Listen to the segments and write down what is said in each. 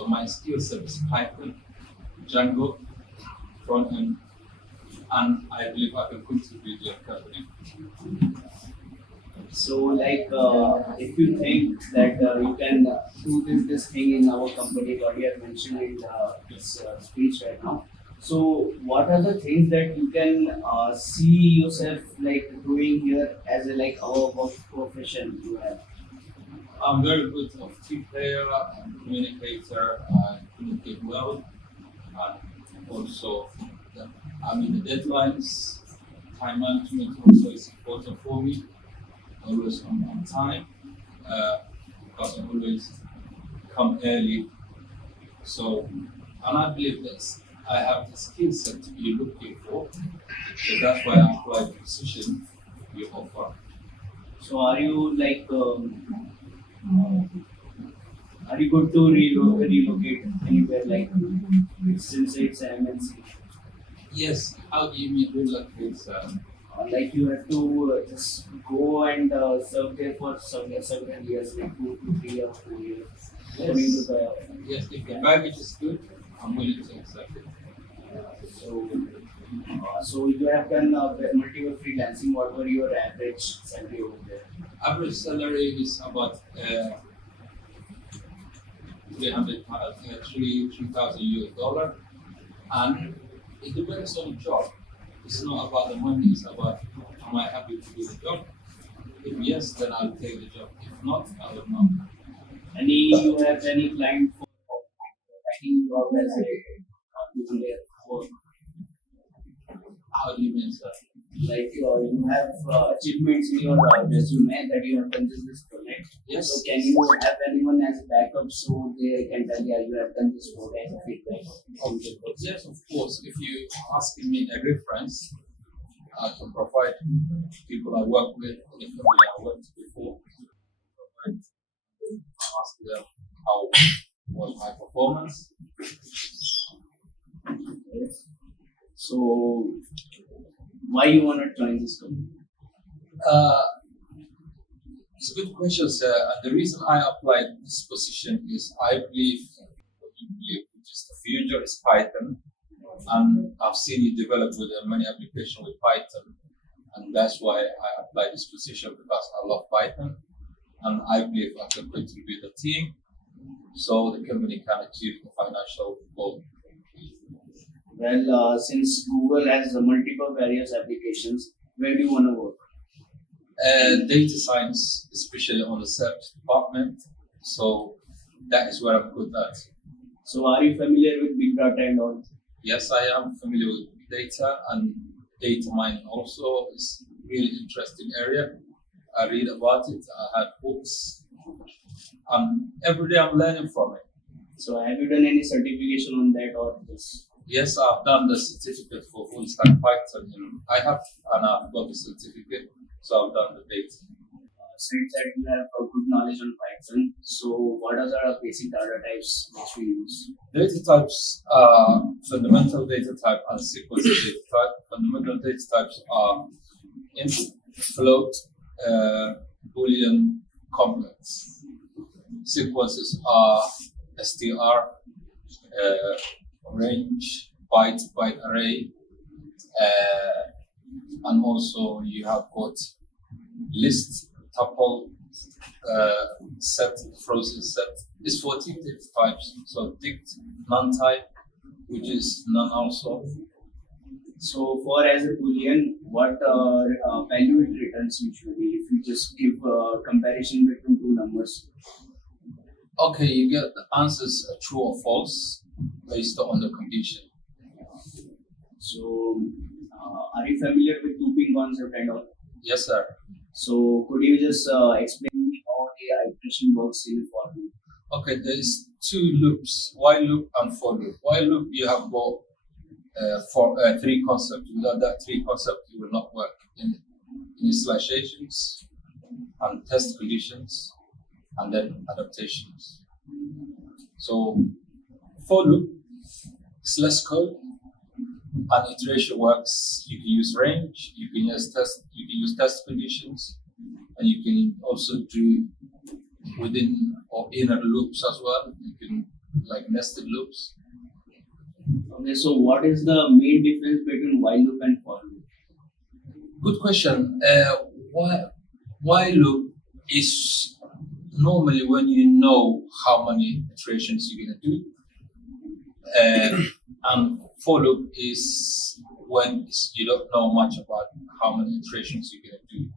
So my skill set is Python, Django, front end, and I believe I can contribute to your company. So, like, if you think that you can do this thing in our company, what you have mentioned in this speech right now. So, what are the things that you can see yourself like doing here as a like our work profession you have? I'm very good of team player, communicator, communicate well, and also I mean the deadlines, time management also is important for me. Always on time, because I always come early. So, and I believe that I have the skill set to be looking for. So that's why I applied the position you offer. So, are you good to relocate anywhere like since it's an MNC? Yes, how do you mean relocate? Like you have to just go and serve there for several years, like 2 to 3 or 4 years. According to Yes, the yes, if the package is good, I'm willing to accept it. so you have done multiple freelancing. What were your average salary over there? Average salary is about 3,000 US dollar, and it depends on the job. It's not about the money, it's about am I happy to do the job? If yes, then I'll take the job. If not, I will not. Any you have any client for writing job as a engineer for How do you mean, sir? like you have achievements in your resume that you have done this project. Yes. So can you have anyone as a backup so they can tell you you have done this project and feedback? Okay. Yes, of course. If you asking me a reference, I can provide people I work with, the company I worked before. Provide, ask them how was my performance. So why you want to join this company? Uh, it's a good question, sir. And the reason I applied this position is I believe what you believe, which is the future is Python. And I've seen you develop with many applications with Python. And that's why I applied this position because I love Python. And I believe I can contribute the team so the company can achieve the financial goal. Well, since Google has multiple various applications, where do you want to work? Data science, especially on the search department. So that is where I'm good at. So are you familiar with big data and all? Yes, I am familiar with data, and data mining also is really interesting area. I read about it. I have books, and every day I'm learning from it. So have you done any certification on that or this? Yes, I've done the certificate for full stack Python. I have, and I've got the certificate, so I've done the data. Since that you have a good knowledge on Python, so what are the basic data types which we use? Data types are fundamental data type and sequence data type. Fundamental data types are input, float, Boolean, complex. Sequences are str, range, byte array, and also you have got list, tuple, set, frozen set. It's 14 data types. So dict, non-type, which is none also. So for as a Boolean, what value it returns usually if you just give a comparison between two numbers? Okay, you get the answers true or false based on the condition. So are you familiar with looping concept and all? Yes, sir. So could you just explain me how the iteration works in for loop? Okay, there is two loops, while loop and for loop. While loop, you have got three concepts. Without that three concepts, you will not work in initializations and test conditions and then adaptations. So for loop, it's less code and iteration works. You can use range, you can use test conditions, and you can also do within or inner loops as well. You can like nested loops. Okay, so what is the main difference between while loop and for loop? Good question. Why loop is normally when you know how many iterations you're gonna do, and for loop is when you don't know much about how many iterations you're gonna do.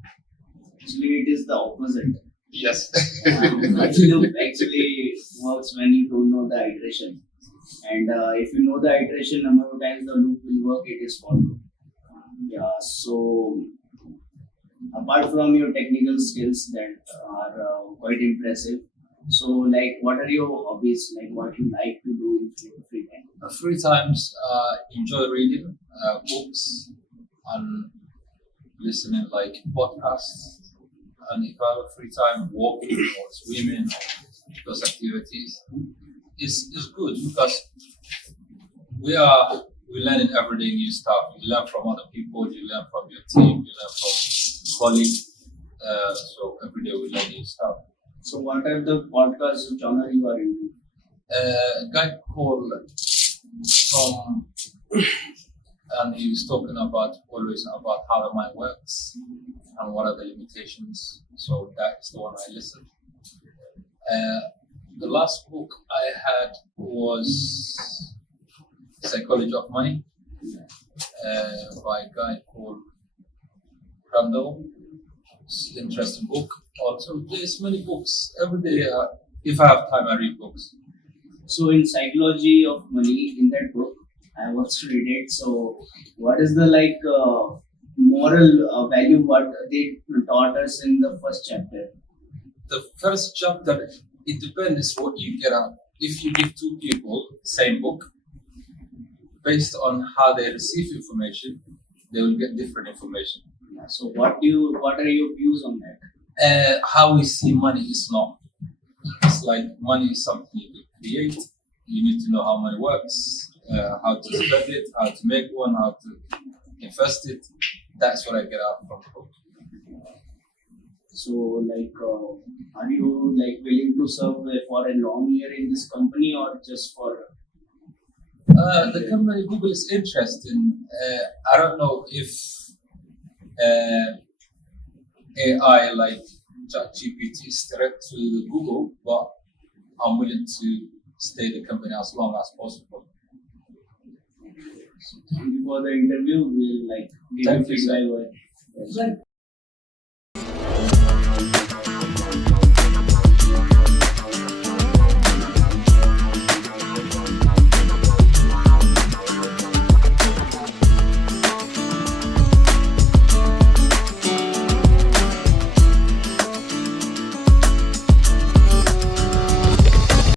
Actually, it is the opposite. Yes. While loop actually works when you don't know the iteration. And if you know the iteration number of times the loop will work, it is for loop. Yeah, so apart from your technical skills that are quite impressive, so like what are your hobbies? Like what you like to do in your free time? Free times, enjoy reading books and listening like podcasts. And if I have free time, walking or swimming, those activities is good because we're learning every day new stuff. You learn from other people, you learn from your team, you learn from colleagues. So every day we learn new stuff. So what are the podcast genre you are into? A guy called Tom, and he was talking about always about how the mind works and what are the limitations. So that's the one I listened. The last book I had was Psychology of Money by a guy called Randall. It's an interesting book. Also, there's many books every day. If I have time, I read books. So in Psychology of Money, in that book, I also read it. So what is the like moral value what they taught us in the first chapter? The first chapter, it depends what you get out. If you give two people same book, based on how they receive information, they will get different information. Yeah, so what are your views on that? How we see money is not. It's like money is something you can create. You need to know how money works, how to spend it, how to make one, how to invest it. That's what I get out from the book. So like, are you like willing to serve for a long year in this company or just for? The company Google is interesting. I don't know if AI like ChatGPT is direct to Google, but I'm willing to stay the company as long as possible. So thank you for the interview. We'll like give Thank you you, sir. feedback. Like